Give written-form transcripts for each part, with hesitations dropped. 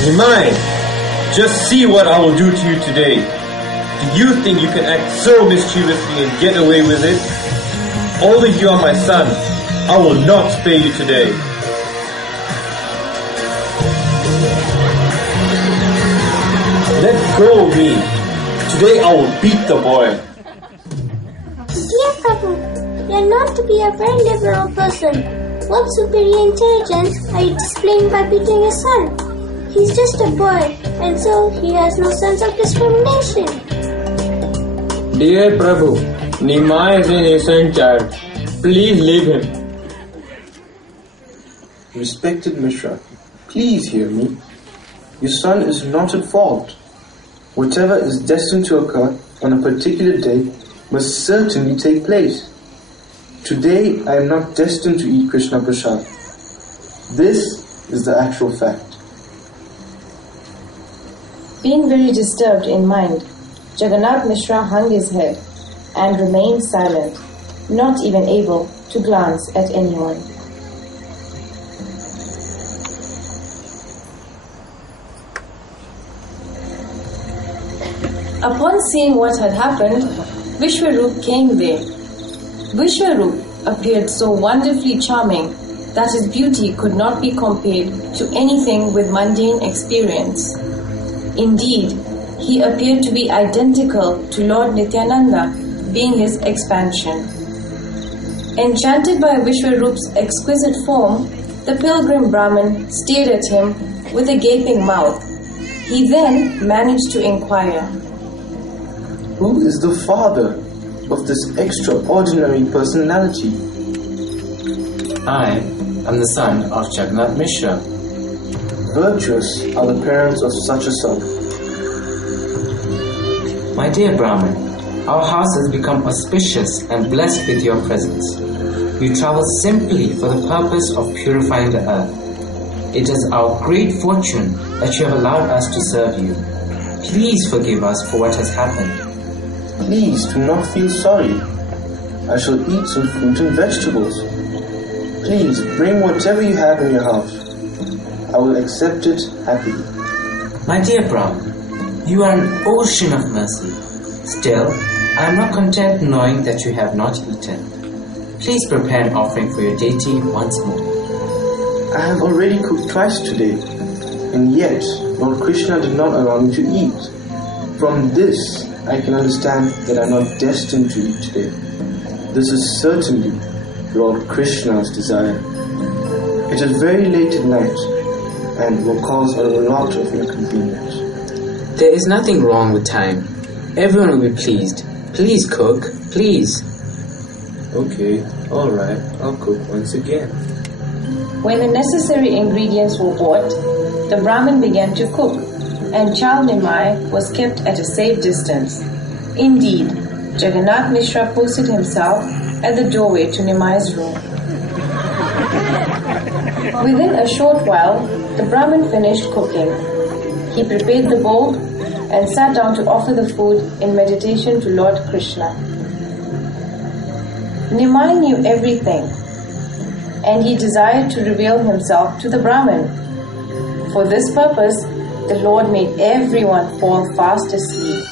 Nimai, just see what I will do to you today. Do you think you can act so mischievously and get away with it? Although you are my son, I will not spare you today. Let go of me. Today I will beat the boy. Dear Prabhu, you are not to be a very liberal person. What superior intelligence are you displaying by beating your son? He's just a boy, and so he has no sense of discrimination. Dear Prabhu, Nimai is an innocent child. Please leave him. Respected Mishra, please hear me. Your son is not at fault. Whatever is destined to occur on a particular day must certainly take place. Today I am not destined to eat Krishna Prasad. This is the actual fact. Being very disturbed in mind, Jagannath Mishra hung his head and remained silent, not even able to glance at anyone. Upon seeing what had happened, Vishwarup came there. Vishwarup appeared so wonderfully charming that his beauty could not be compared to anything with mundane experience. Indeed, he appeared to be identical to Lord Nityananda, being his expansion. Enchanted by Vishwarup's exquisite form, the pilgrim Brahmin stared at him with a gaping mouth. He then managed to inquire, Who is the father of this extraordinary personality? I am the son of Jagannath Mishra. Virtuous are the parents of such a son. My dear Brahmin, our house has become auspicious and blessed with your presence. We travel simply for the purpose of purifying the earth. It is our great fortune that you have allowed us to serve you. Please forgive us for what has happened. Please do not feel sorry. I shall eat some fruit and vegetables. Please bring whatever you have in your house. I will accept it happily. My dear Brahmin, you are an ocean of mercy. Still, I am not content knowing that you have not eaten. Please prepare an offering for your deity once more. I have already cooked twice today, and yet Lord Krishna did not allow me to eat. From this, I can understand that I am not destined to eat today. This is certainly Lord Krishna's desire. It is very late at night and will cause a lot of inconvenience. There is nothing wrong with time. Everyone will be pleased. Please cook, please. Okay, alright, I'll cook once again. When the necessary ingredients were bought, the Brahmin began to cook, and child Nimai was kept at a safe distance. Indeed, Jagannath Mishra posted himself at the doorway to Nimai's room. Within a short while, the Brahmin finished cooking. He prepared the bowl and sat down to offer the food in meditation to Lord Krishna. Nimai knew everything, and he desired to reveal himself to the Brahmin. For this purpose, the Lord made everyone fall fast asleep.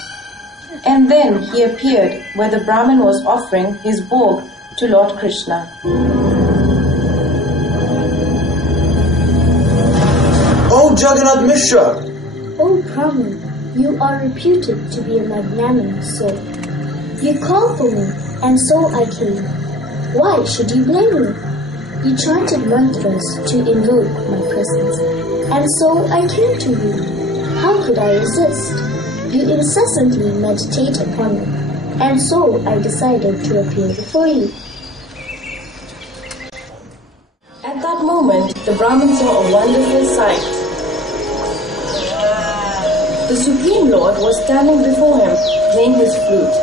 And then he appeared where the Brahmin was offering his bhog to Lord Krishna. Oh, Jagannath Mishra! Oh, Brahmin, you are reputed to be a magnanimous soul. You called for me, and so I came. Why should you blame me? You chanted mantras to invoke my presence, and so I came to you. How could I resist? You incessantly meditate upon me, and so I decided to appear before you. At that moment, the Brahmin saw a wonderful sight. The Supreme Lord was standing before him, playing his flute.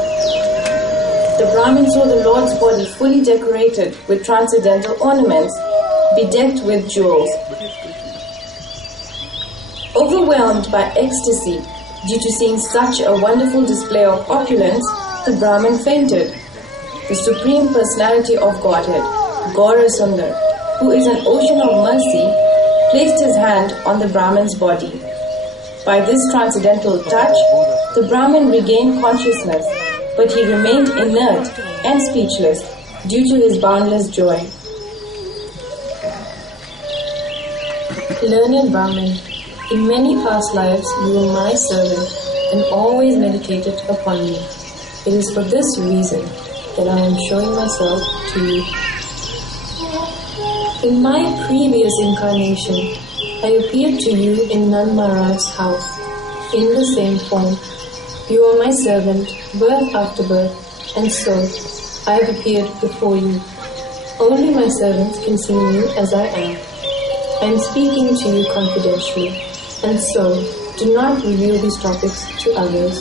The Brahmin saw the Lord's body fully decorated with transcendental ornaments, bedecked with jewels. Overwhelmed by ecstasy due to seeing such a wonderful display of opulence, the Brahmin fainted. The Supreme Personality of Godhead, Gaura Sundar, who is an ocean of mercy, placed his hand on the Brahmin's body By this transcendental touch, the Brahmin regained consciousness, but he remained inert and speechless due to his boundless joy. Learned Brahmin, in many past lives you were my servant and always meditated upon me. It is for this reason that I am showing myself to you. In my previous incarnation, I appeared to you in Nand Maharaj's house, in the same form. You are my servant, birth after birth, and so I have appeared before you. Only my servants can see me as I am. I am speaking to you confidentially, and so do not reveal these topics to others.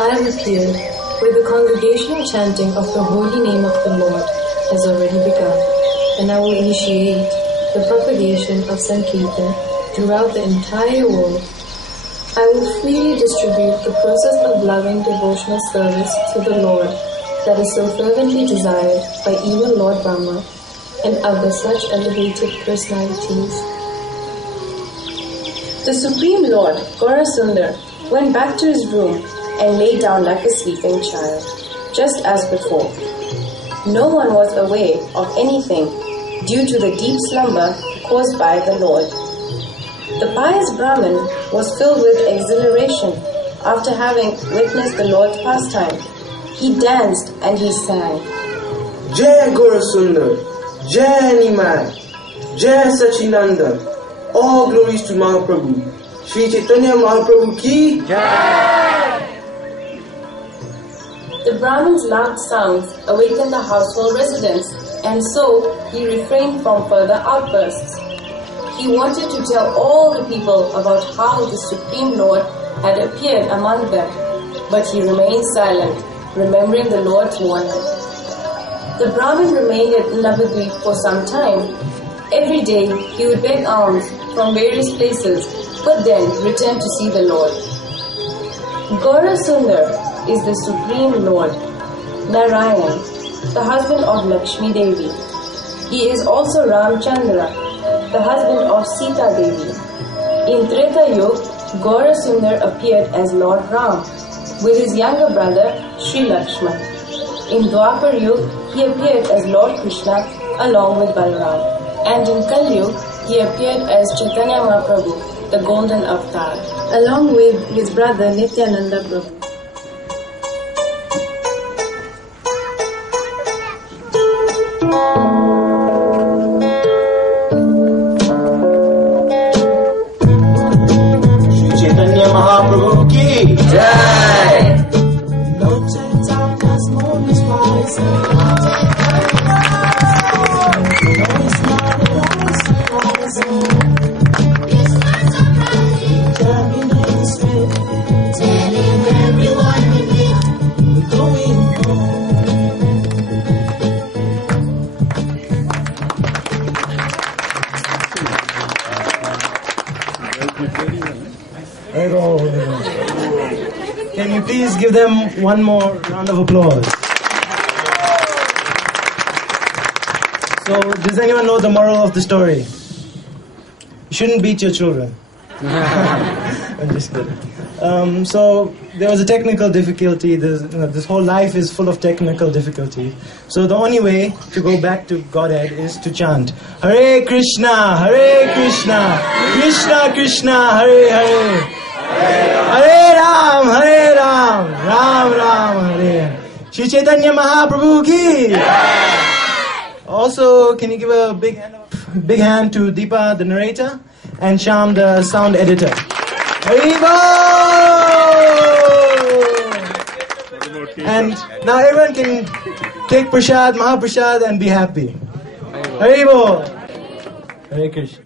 I have appeared where the congregational chanting of the holy name of the Lord has already begun, and I will initiate the propagation of Sankirtan throughout the entire world. I will freely distribute the process of loving devotional service to the Lord that is so fervently desired by even Lord Brahma and other such elevated personalities. The Supreme Lord, Gaurasundar, went back to his room and lay down like a sleeping child, just as before. No one was aware of anything due to the deep slumber caused by the Lord. The pious Brahmin was filled with exhilaration after having witnessed the Lord's pastime. He danced and he sang, Jai Gaurasundar, Jai Nimai, Jai Sachinanda, all glories to Mahaprabhu. Sri Chaitanya Mahaprabhu ki Jai. The Brahmin's loud sounds awakened the household residents, and so he refrained from further outbursts. He wanted to tell all the people about how the Supreme Lord had appeared among them, but he remained silent, remembering the Lord's warning. The Brahmin remained at Navadvip for some time. Every day he would beg alms from various places, but then return to see the Lord. Gaurasundar is the Supreme Lord, Narayan, the husband of Lakshmi Devi. He is also Ramchandra, the husband of Sita Devi. In Treta Yuga, Gaurasundar appeared as Lord Ram with his younger brother Sri Lakshman. In Dwapar Yuga, he appeared as Lord Krishna along with Balaram. And in Kali Yuga, he appeared as Chaitanya Mahaprabhu, the Golden Avatar, along with his brother Nityananda Prabhu. Mahaprabhu ki Jai. Can you please give them one more round of applause? So, does anyone know the moral of the story? You shouldn't beat your children. I'm just kidding. So, there was a technical difficulty. This whole life is full of technical difficulty. So, the only way to go back to Godhead is to chant Hare Krishna, Krishna Krishna, Hare Hare. Hare Ram, Ram Ram, Hare Hare. Shri Chaitanya Mahaprabhu ki. Also, can you give a big hand to Deepa, the narrator, and Sham, the sound editor. Haribo! And now everyone can take prasad, Mahaprasad, and be happy. Haribo! Hare Krishna.